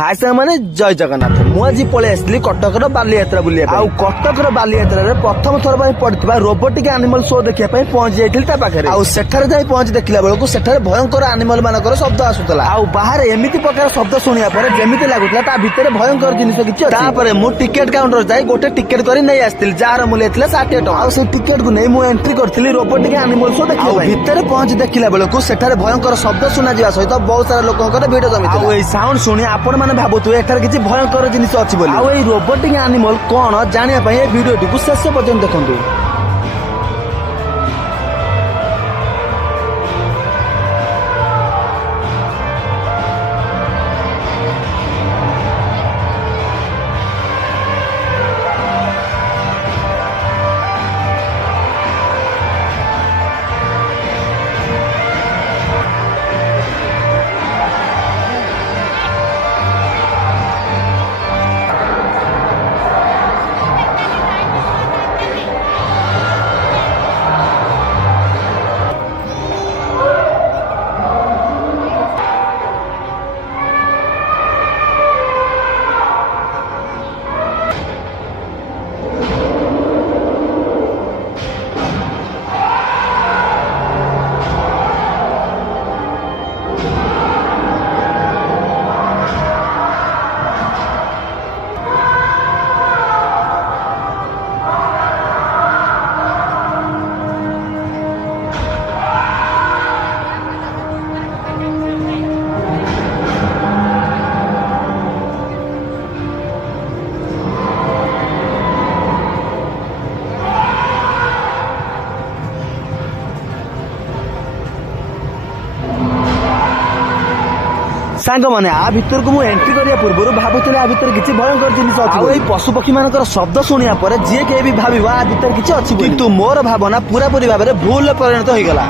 हाय साଙ୍ଗ ମାନେ ଜୟ ଜଗନ୍ନାଥ। ମୁଁ ଆଜି ପଳେଇ ଆସିଥିଲି କଟକର ବାଲିଯାତ୍ରା ବୁଲିବା ପାଇଁ। ଆଉ କଟକର ବାଲିଯାତ୍ରାରେ ପ୍ରଥମ ଥର ପାଇଁ ପଡିଥିବା ରୋବୋଟିକ ଆନିମଲ ଶୋ ଦେଖିବା ପାଇଁ ପହଞ୍ଚି ଯାଇଥିଲି ତା ପାଖରେ। ଆଉ ସେଠାରେ ଯାଇ ପହଞ୍ଚି ଦେଖିଲା ବେଳକୁ ସେଠାରେ ଭୟଙ୍କର ଆନିମଲ ମାନଙ୍କର ଶବ୍ଦ ଆସୁଥିଲା। ଆଉ ବାହାରେ ଏମିତି ପ୍ରକାର ଶବ୍ଦ ଶୁଣିବା ପରେ ଯେମିତି ଲାଗୁଥିଲା ତା ଭିତରେ ଭୟଙ୍କର ଜିନିଷ କିଛି ଅଛି। ତାପରେ ମୁଁ ଟିକେଟ କାଉଣ୍ଟର ଯାଇ ଗୋଟେ ଟିକେଟ କରି ନେଇ ଆସିଥିଲି ଯାହାର ମୂଲ୍ୟ ଥିଲା 60 ଟଙ୍କା। ଆଉ ସେଇ ଟିକେଟ କୁ ନେଇ ମୁଁ ଏଣ୍ଟ୍ରି କରିଥିଲି ରୋବୋଟିକ ଆନିମଲ ଶୋ ଦେଖିବା ପାଇଁ। ଭିତରେ ପହଞ୍ଚି ଦେଖିଲା ବେଳକୁ ସେଠାରେ ଭୟଙ୍କର ଶବ୍ଦ ଶୁଣାଯିବା ସହିତ ବହୁତ ସାରା ଲୋକଙ୍କର ଭିଡ ଜମିଥିଲା। ଆଉ ଏଇ ସାଉଣ୍ଡ ଶୁଣି ଆପଣ ମାନେ ଭାବୁଥିବେ ଏଠାରେ କିଛି ଭୟଙ୍କର ଜିନିଷ ଅଛି ବୋଲି। ଆଉ ଏଇ ରୋବୋଟିକ ଆନିମଲ କଣ ଜାଣିବା ପାଇଁ এই ଭିଡିଓଟିକୁ ଶେଷ ପର୍ଯ୍ୟନ୍ତ ଦେଖନ୍ତୁ। ସାଙ୍ଗ ମାନେ ଆ ଭିତରକୁ ମୁଁ ଏଣ୍ଟ୍ରି କରିବା ପୂର୍ବରୁ ଭାବୁଥିଲି ଆ ଭିତରେ କିଛି ଭୟଙ୍କର ଜିନିଷ ଅଛି। ଆଉ ଏଇ ପଶୁ ପକ୍ଷୀ ମାନଙ୍କର ଶବ୍ଦ ଶୁଣିବା ପରେ ଯିଏ କେହି ବି ଭାବିବ ଆ ଭିତରେ କିଛି ଅଛି, କିନ୍ତୁ ମୋର ଭାବନା ପୁରାପୁରି ଭାବରେ ଭୁଲରେ ପରିଣତ ହୋଇଗଲା।